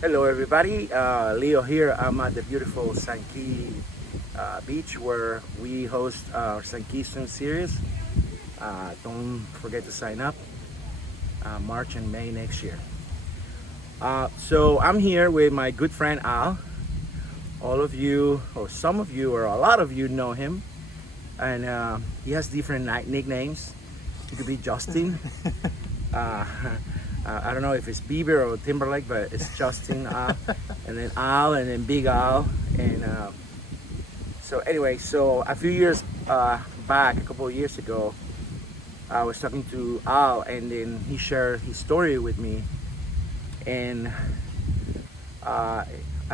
Hello, everybody. Leo here. I'm at the beautiful Sankey Beach where we host our Sankey Swim series. Don't forget to sign up March and May next year. So I'm here with my good friend Al. All of you, or some of you, or a lot of you know him, and he has different nicknames. It could be Justin. Uh, I don't know if it's Bieber or Timberlake, but it's Justin, and then Al, and then Big Al, and so anyway, so a few years back, a couple of years ago, I was talking to Al, and then he shared his story with me, and I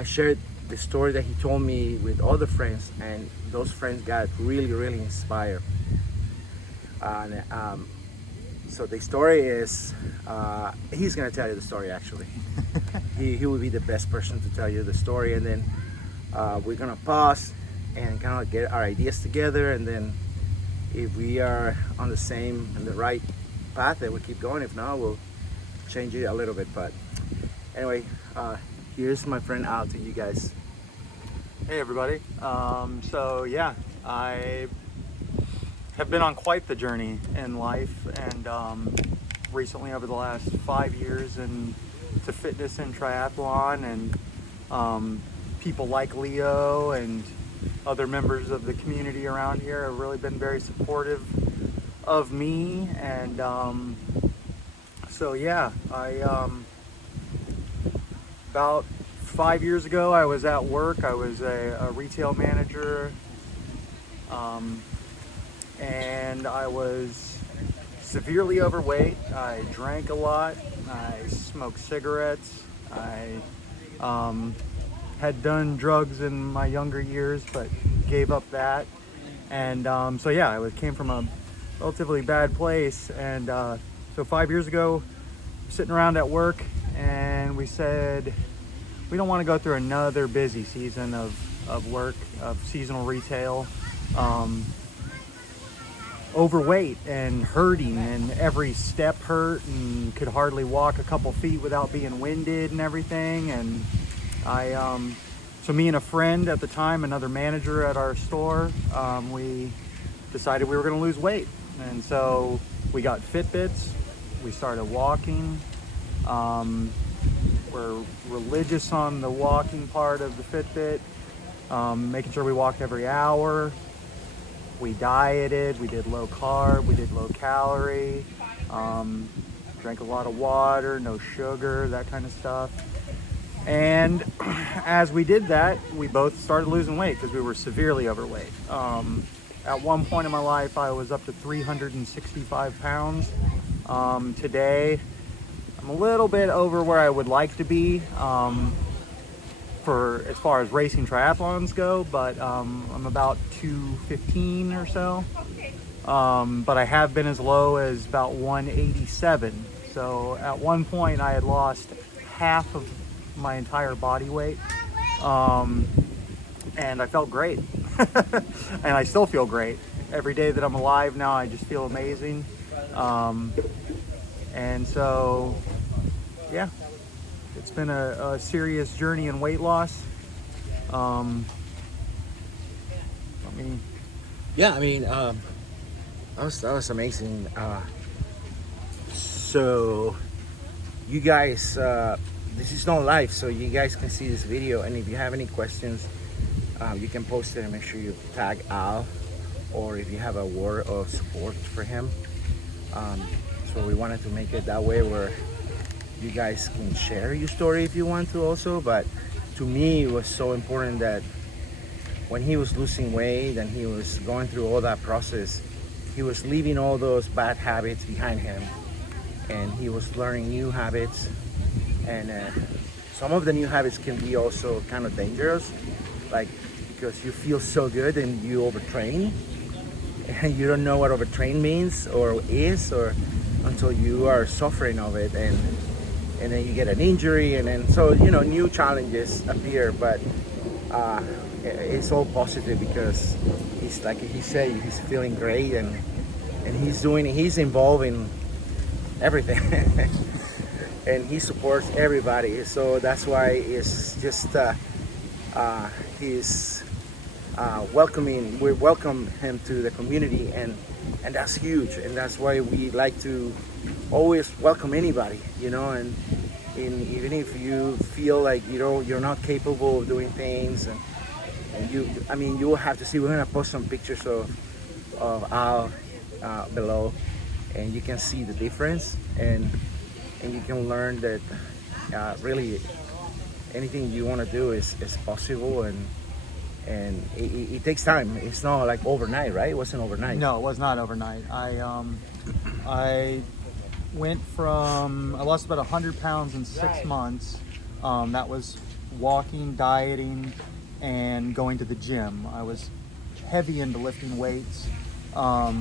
shared the story that he told me with other friends, and those friends got really, really inspired. And so the story is, he's gonna tell you the story actually. He will be the best person to tell you the story, and then we're gonna pause and kind of get our ideas together, and then if we are on the same and the right path, then we keep going. If not, we'll change it a little bit. But anyway, here's my friend Al to you guys. Hey everybody. So yeah, I have been on quite the journey in life, and recently over the last 5 years into fitness and triathlon, and people like Leo and other members of the community around here have really been very supportive of me. And so yeah, I about 5 years ago, I was at work. I was a retail manager, and I was severely overweight. I drank a lot. I smoked cigarettes. I had done drugs in my younger years, but gave up that. And so yeah, came from a relatively bad place. And so 5 years ago, sitting around at work, and we said, we don't want to go through another busy season of work, of seasonal retail, overweight and hurting, and every step hurt, and could hardly walk a couple feet without being winded and everything. And so me and a friend at the time, another manager at our store, we decided we were going to lose weight. And so we got Fitbits, we started walking. We're religious on the walking part of the Fitbit, making sure we walked every hour. We dieted, we did low carb, we did low calorie, drank a lot of water, no sugar, that kind of stuff. And as we did that, we both started losing weight because we were severely overweight. At one point in my life, I was up to 365 pounds. Today, I'm a little bit over where I would like to be for as far as racing triathlons go, but I'm about 215 or so. But I have been as low as about 187. So at one point I had lost half of my entire body weight, and I felt great. And I still feel great. Every day that I'm alive now, I just feel amazing. And so, yeah, it's been a serious journey in weight loss. Yeah, I mean, that was amazing. So you guys, this is not live, so you guys can see this video, and if you have any questions, you can post it and make sure you tag Al, or if you have a word of support for him. So we wanted to make it that way where you guys can share your story if you want to also. But to me, it was so important that when he was losing weight and he was going through all that process, he was leaving all those bad habits behind him, and he was learning new habits. And some of the new habits can be also kind of dangerous, like because you feel so good and you overtrain, and you don't know what overtrain means or is, or until you are suffering of it, and then you get an injury, and then so new challenges appear. But it's all positive because he's, like he said, he's feeling great, and he's involved in everything. and he supports everybody. So that's why it's just he's welcoming. We welcome him to the community, and that's huge. And that's why we like to always welcome anybody, you know. And even if you feel like you're not capable of doing things, and I mean, you will have to see. We're gonna post some pictures of Al below, and you can see the difference, and you can learn that really anything you want to do is possible, and it takes time. It's not like overnight, right? It wasn't overnight. No, it was not overnight. I went from, I lost about 100 pounds in 6 months. That was walking, dieting, and going to the gym. I was heavy into lifting weights. I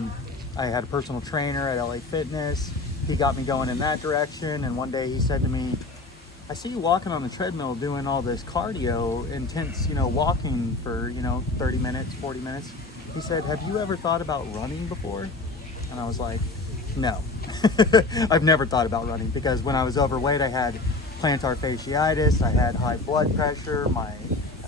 had a personal trainer at LA Fitness. He got me going in that direction. And one day he said to me, I see you walking on the treadmill doing all this cardio, intense, walking for, 30 minutes, 40 minutes. He said, have you ever thought about running before? And I was like, no. I've never thought about running, because when I was overweight, I had plantar fasciitis, I had high blood pressure, my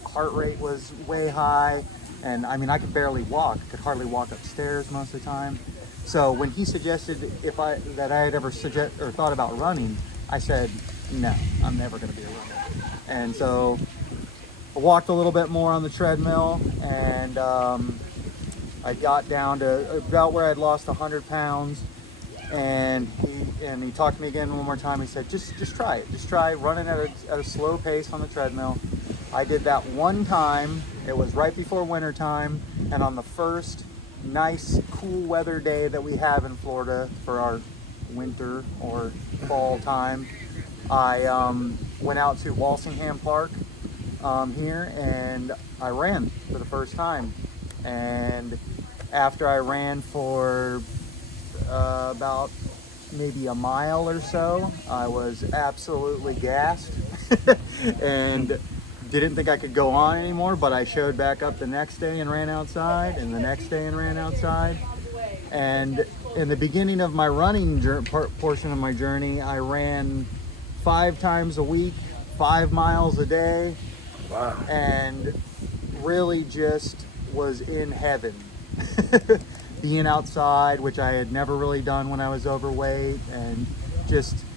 heart rate was way high, and I mean, I could barely walk, could hardly walk upstairs most of the time. So when he suggested that I had ever thought about running, I said, no, I'm never going to be a runner. And so I walked a little bit more on the treadmill, and I got down to about where I'd lost 100 pounds. And he talked to me again one more time. He said, just try it. Just try running at a slow pace on the treadmill. I did that one time. It was right before winter time, and on the first nice cool weather day that we have in Florida for our winter or fall time, I went out to Walsingham Park here, and I ran for the first time. And after I ran for about maybe a mile or so, I was absolutely gassed and didn't think I could go on anymore, but I showed back up the next day and ran outside, and the next day and ran outside. And in the beginning of my running portion of my journey, I ran 5 times a week, 5 miles a day. Wow. And really just was in heaven. Being outside, which I had never really done when I was overweight, and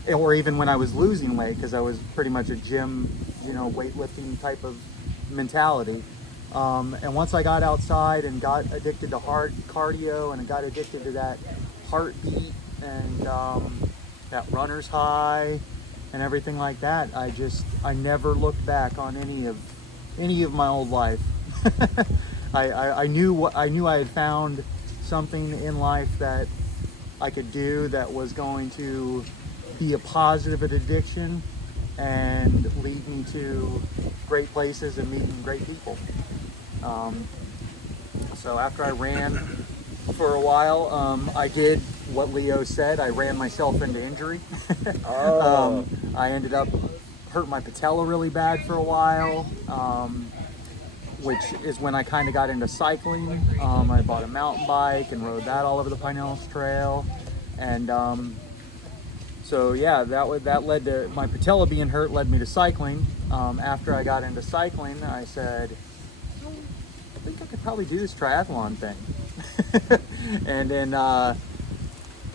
or even when I was losing weight, because I was pretty much a gym, weightlifting type of mentality. And once I got outside and got addicted to hard cardio, and I got addicted to that heartbeat and that runner's high and everything like that, I never looked back on any of my old life. I knew I had found something in life that I could do that was going to be a positive addiction and lead me to great places and meeting great people. So after I ran for a while, I did what Leo said. I ran myself into injury. I ended up hurting my patella really bad for a while, which is when I kind of got into cycling. I bought a mountain bike and rode that all over the Pinellas Trail. And so yeah, that led to my patella being hurt, led me to cycling. After I got into cycling, I said, I think I could probably do this triathlon thing. And then I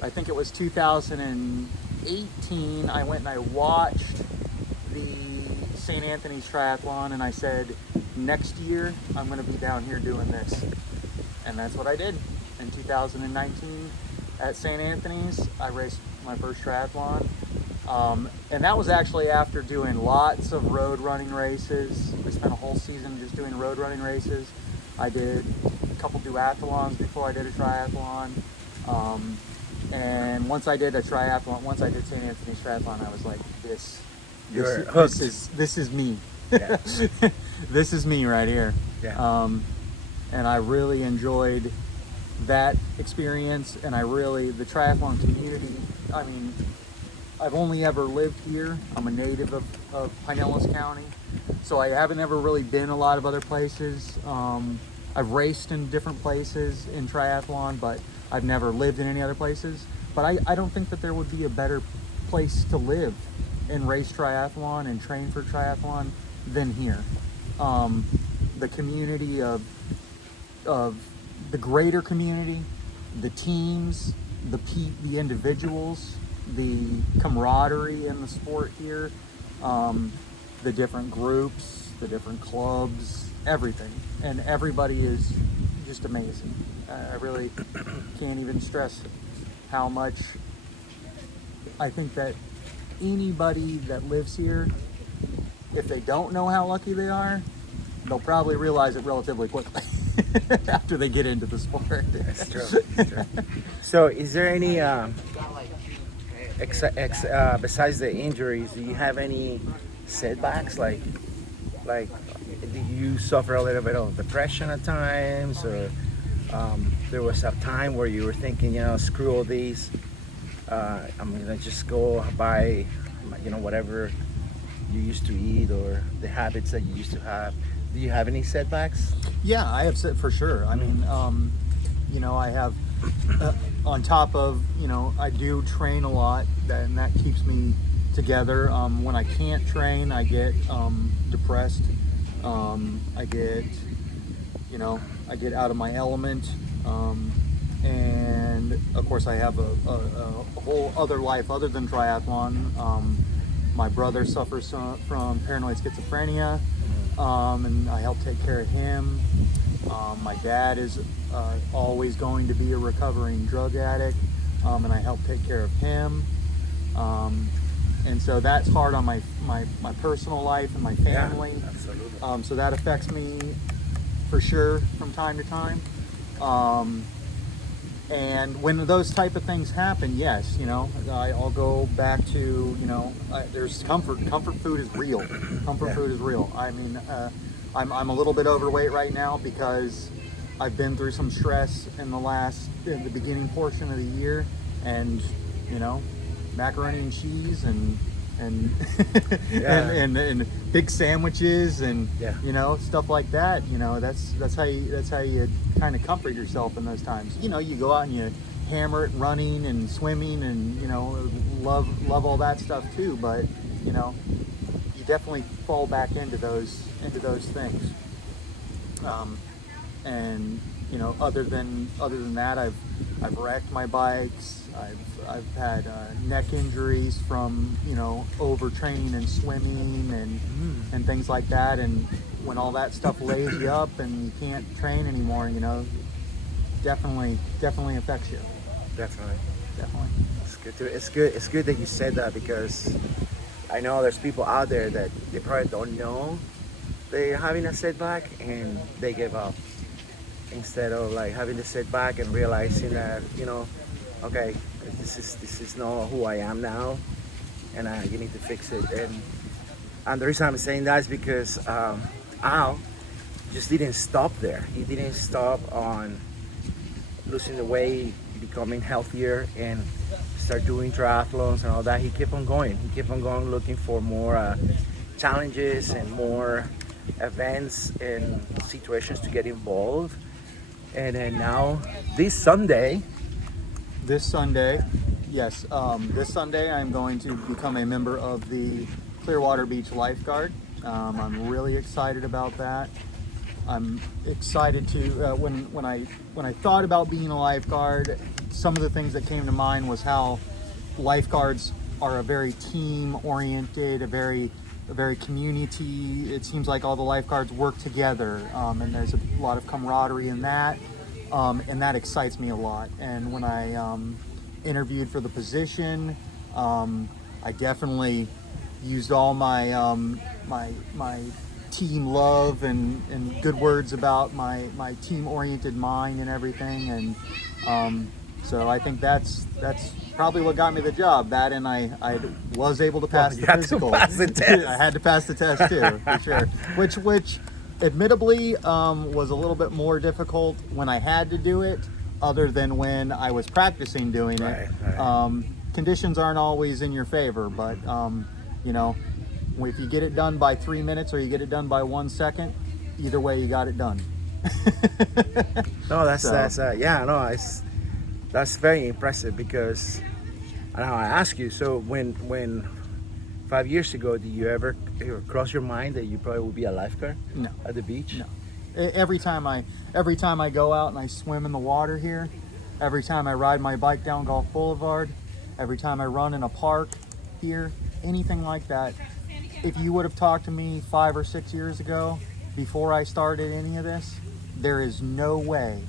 think it was 2018, I went and I watched the St. Anthony's Triathlon, and I said, next year I'm going to be down here doing this. And that's what I did. In 2019 at St. Anthony's, I raced my first triathlon. And that was actually after doing lots of road running races. I spent a whole season just doing road running races. I did a couple duathlons before I did a triathlon. And once I did St. Anthony's Triathlon, I was like, this is me. Yeah. This is me right here. Yeah. And I really enjoyed that experience, and the triathlon community. I mean, I've only ever lived here. I'm a native of Pinellas County, so I haven't ever really been a lot of other places. I've raced in different places in triathlon, but I've never lived in any other places. But I don't think that there would be a better place to live and race triathlon and train for triathlon than here. The community of the greater community, the teams, the individuals, the camaraderie in the sport here, the different groups, the different clubs, everything, and everybody is just amazing. I really can't even stress how much I think that anybody that lives here, if they don't know how lucky they are, they'll probably realize it relatively quickly after they get into the sport. That's true. That's true. So, is there any, besides the injuries, do you have any setbacks? Like, do you suffer a little bit of depression at times, or there was a time where you were thinking, screw all these, I'm gonna just go buy, whatever you used to eat or the habits that you used to have. Do you have any setbacks? Yeah, I have for sure. I mean, I have, on top of, I do train a lot, and that keeps me together. When I can't train, I get depressed. I get out of my element. And of course, I have a whole other life other than triathlon. My brother suffers from paranoid schizophrenia, and I help take care of him. My dad is always going to be a recovering drug addict, and I help take care of him. And so that's hard on my personal life and my family. Yeah, absolutely. So that affects me for sure from time to time. And when those type of things happen, yes, I'll go back to, there's comfort. Comfort food is real. Comfort food is real. I mean, I'm a little bit overweight right now because I've been through some stress in the beginning portion of the year, and, macaroni and cheese and and big sandwiches and stuff like that. That's how you kind of comfort yourself in those times. You go out and you hammer it running and swimming and love all that stuff too, but you definitely fall back into those things. And other than that, I've wrecked my bikes. I've had neck injuries from overtraining and swimming and things like that. And when all that stuff lays you up and you can't train anymore, definitely affects you. Definitely. It's good that you said that, because I know there's people out there that they probably don't know they're having a setback and they give up, instead of like having the setback and realizing that okay, this is not who I am now, and you need to fix it. And the reason I'm saying that is because Al just didn't stop there. He didn't stop on losing the weight, becoming healthier, and start doing triathlons and all that. He kept on going. He kept on going, looking for more challenges and more events and situations to get involved. And then now this Sunday, yes, this Sunday I'm going to become a member of the Clearwater Beach Lifeguard. I'm really excited about that. I'm excited to when I thought about being a lifeguard, some of the things that came to mind was how lifeguards are a very team oriented, a very community. It seems like all the lifeguards work together, and there's a lot of camaraderie in that, and that excites me a lot. And when I interviewed for the position, I definitely used all my my team love and good words about my team oriented mind and everything, and so I think that's probably what got me the job. That, and I was able to pass the physical. Pass the test. I had to pass the test too, for sure. Which admittedly was a little bit more difficult when I had to do it, other than when I was practicing doing it. Right. Conditions aren't always in your favor, but if you get it done by 3 minutes or you get it done by 1 second, either way you got it done. No, that's very impressive, because now I ask you, so when 5 years ago, did you ever cross your mind that you probably would be a lifeguard No. at the beach? No. Every time I go out and I swim in the water here, every time I ride my bike down Gulf Boulevard, every time I run in a park here, anything like that, if you would have talked to me 5 or 6 years ago, before I started any of this, there is no way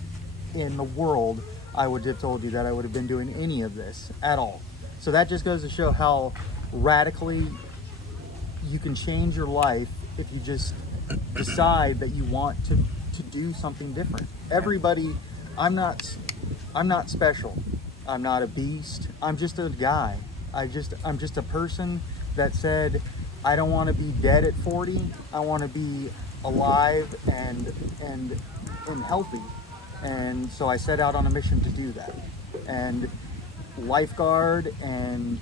in the world I would have told you that I would have been doing any of this at all. So that just goes to show how radically you can change your life if you just decide that you want to do something different. Everybody, I'm not special. I'm not a beast. I'm just a guy. I'm just a person that said, I don't want to be dead at 40. I want to be alive and healthy. And so I set out on a mission to do that. And lifeguard and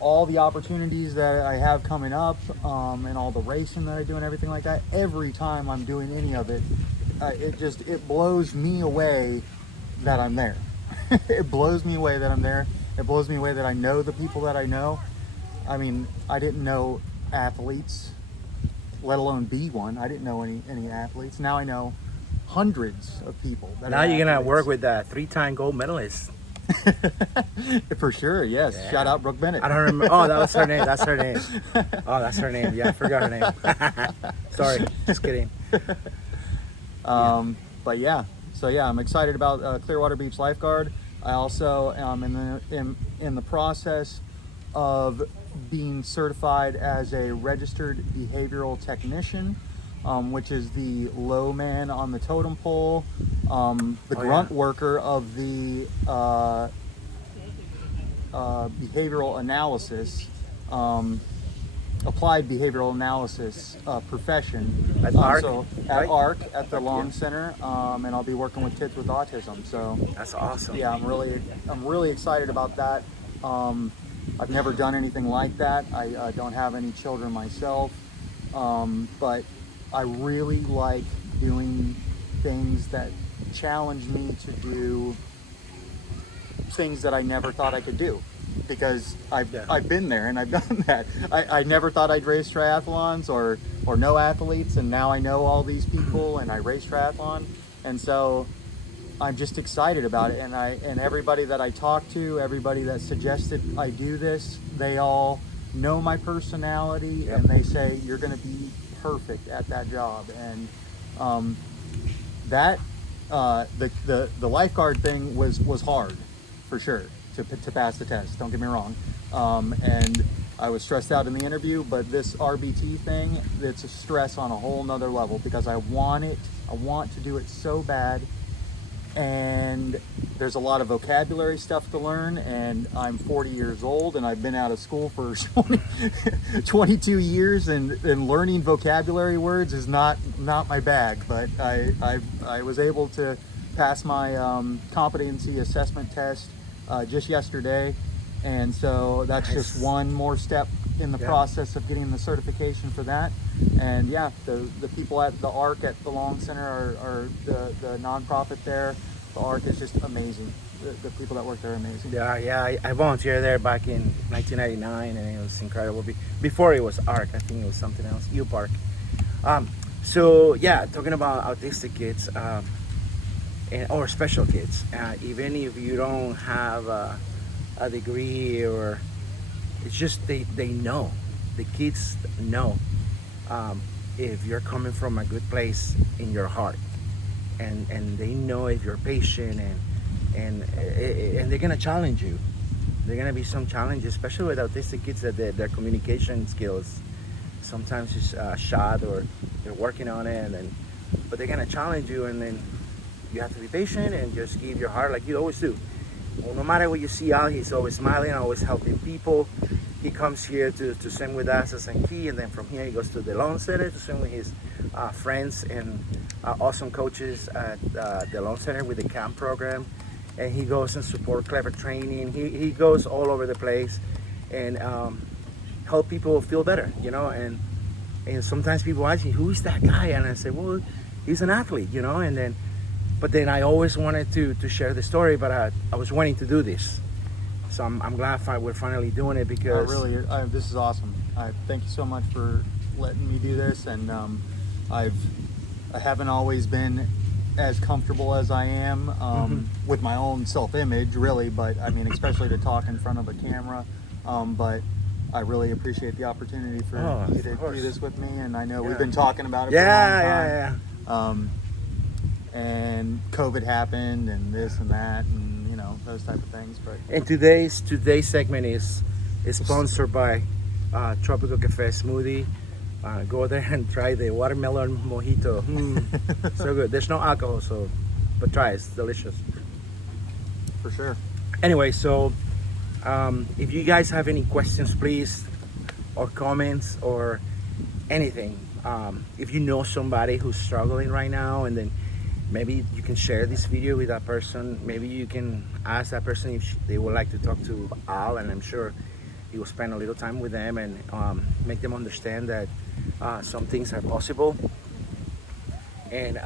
all the opportunities that I have coming up, and all the racing that I do and everything like that, every time I'm doing any of it, it blows me away that I'm there. It blows me away that I'm there. It blows me away that I know the people that I know. I mean, I didn't know athletes, let alone be one. I didn't know any athletes. Now I know hundreds of people. Now you're gonna work with a 3-time gold medalist. For sure, yes. Yeah. Shout out Brooke Bennett. I don't remember. Oh, that was her name. That's her name. Oh, that's her name. Yeah, I forgot her name. Sorry, just kidding. But yeah, so yeah, I'm excited about Clearwater Beach Lifeguard. I also am in the process of being certified as a registered behavioral technician, which is the low man on the totem pole, the grunt worker of the behavioral analysis, applied behavioral analysis profession. At ARC, So at right? ARC at the Long Center, and I'll be working with kids with autism. So That's awesome. yeah, I'm really excited about that. I've never done anything like that. I don't have any children myself, but I really like doing things that challenge me to do things that I never thought I could do, because I've been there and I've done that. I never thought I'd race triathlons or know athletes, and now I know all these people and I race triathlon, and so I'm just excited about it. And everybody that I talk to, everybody that suggested I do this, they all know my personality, and they say you're going to be perfect at that job. And the lifeguard thing was hard for sure to pass the test. Don't get me wrong, and I was stressed out in the interview. But this RBT thing, it's a stress on a whole nother level, because I want to do it so bad. And there's a lot of vocabulary stuff to learn, and I'm 40 years old and I've been out of school for 22 years, and learning vocabulary words is not my bag. But I was able to pass my competency assessment test just yesterday, and so that's just one more step in the process of getting the certification for that. And yeah, the people at the ARC at the Long Center are the nonprofit there. The ARC is just amazing. The people that work there are amazing. Yeah, I volunteered there back in 1999, and it was incredible. Before it was ARC, I think it was something else, U-Park. So yeah, talking about autistic kids, or special kids, even if you don't have a degree, or it's just they know, the kids know if you're coming from a good place in your heart, and they know if you're patient, and they're gonna challenge you. They're gonna be some challenges, especially with autistic kids, that their communication skills sometimes is shot, or they're working on it, but they're gonna challenge you, and then you have to be patient and just give your heart like you always do. Well, no matter what you see Al, he's always smiling, always helping people. He comes here to swim with us at St. Key, and then from here he goes to the Lawn Center to swim with his friends and awesome coaches at the Lawn Center with the camp program. And he goes and support Clever Training. He goes all over the place and help people feel better, you know. And sometimes people ask me, who is that guy? And I say, well, he's an athlete, you know. But then I always wanted to share the story, but I was wanting to do this. So I'm glad we're finally doing it, because This is awesome. I thank you so much for letting me do this, and I haven't always been as comfortable as I am with my own self-image, really, but I mean, especially to talk in front of a camera. But I really appreciate the opportunity for you to do this with me, and I know we've been talking about it for a long time. And COVID happened, and this and that, and you know, those type of things. But and today's segment is sponsored by Tropical Cafe Smoothie. Go there and try the watermelon mojito. So good. There's no alcohol, but try it. It's delicious. For sure. Anyway, so if you guys have any questions, please, or comments or anything, if you know somebody who's struggling right now, and then maybe you can share this video with that person. Maybe you can ask that person if they would like to talk to Al, and I'm sure he will spend a little time with them and make them understand that some things are possible. And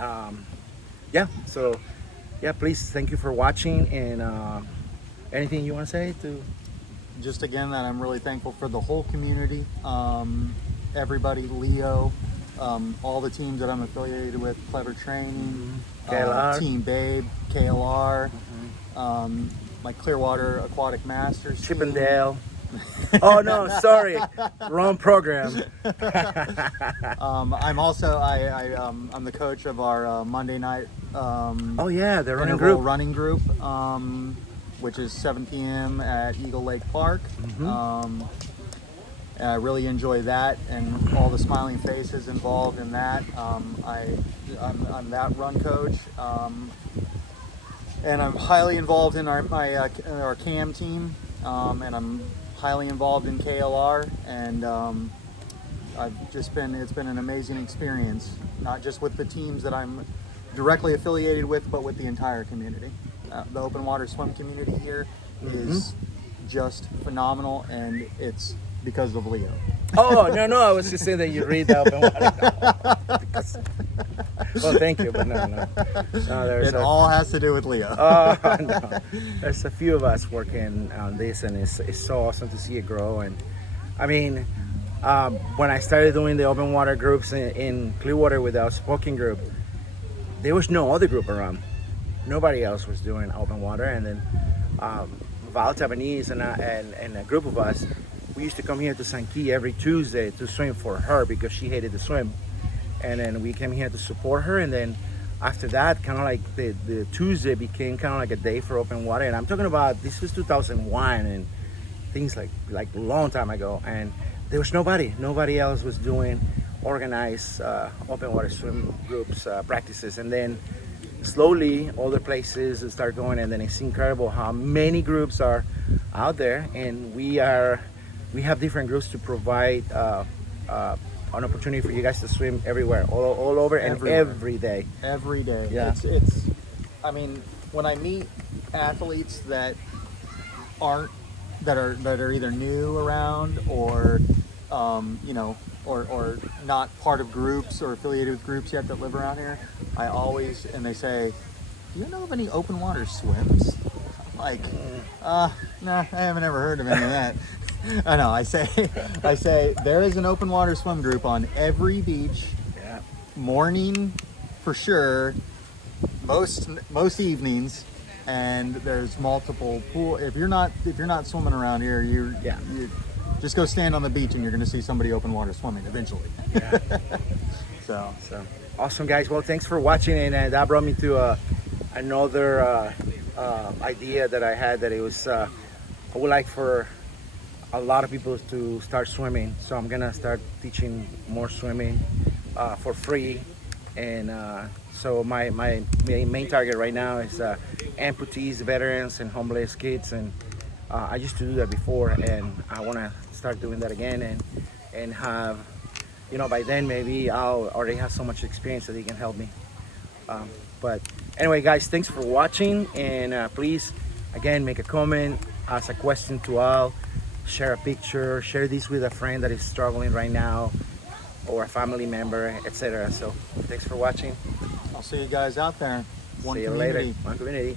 please, thank you for watching. And anything you want to say to? Just again, that I'm really thankful for the whole community, everybody, Leo, all the teams that I'm affiliated with, Clever Training, KLR. Team Babe, KLR, my Clearwater Aquatic Masters team. Chippendale. Oh no, sorry, wrong program. I'm also I'm the coach of our Monday night the running interval group. running group, which is 7 p.m. at Eagle Lake Park. And I really enjoy that, and all the smiling faces involved in that. I'm that run coach, and I'm highly involved in our CAM team, and I'm highly involved in KLR, and it's been an amazing experience, not just with the teams that I'm directly affiliated with, but with the entire community. The open water swim community here is just phenomenal, and it's because of Leo. Oh no, I was just saying that you read the open water. Well, thank you, but no. It all has to do with Leo. No. There's a few of us working on this, and it's so awesome to see it grow. And I mean, when I started doing the open water groups in Clearwater with our Outspoken group, there was no other group around. Nobody else was doing open water. And then Val Tabanese and a group of us, we used to come here to Sankey every Tuesday to swim for her because she hated to swim. And then we came here to support her. And then after that, kind of like the Tuesday became kind of like a day for open water. And I'm talking about, this was 2001 and things like a long time ago. And there was nobody else was doing organized open water swim groups practices. And then slowly other places start going, and then it's incredible how many groups are out there, and we have different groups to provide an opportunity for you guys to swim everywhere, all over, and every day. Every day. Yeah. It's I mean, when I meet athletes that are either new around or or not part of groups or affiliated with groups yet that live around here, and they say, do you know of any open water swims? I'm like, nah, I haven't ever heard of any of that. I know, I say there is an open water swim group on every beach, morning for sure, most evenings, and there's multiple pool. If you're not swimming around here, you just go stand on the beach and you're going to see somebody open water swimming eventually. Yeah. So awesome, guys. Well, thanks for watching, and that brought me to another idea that I had, that it was I would like for a lot of people to start swimming. So I'm gonna start teaching more swimming for free, and so my main target right now is amputees, veterans, and homeless kids. And I used to do that before, and I want to start doing that again, and have, by then maybe I'll already have so much experience that he can help me. But anyway, guys, thanks for watching, and please, again, make a comment, ask a question to Al, share a picture, share this with a friend that is struggling right now, or a family member, etc. So thanks for watching. I'll see you guys out there. See you later. One community.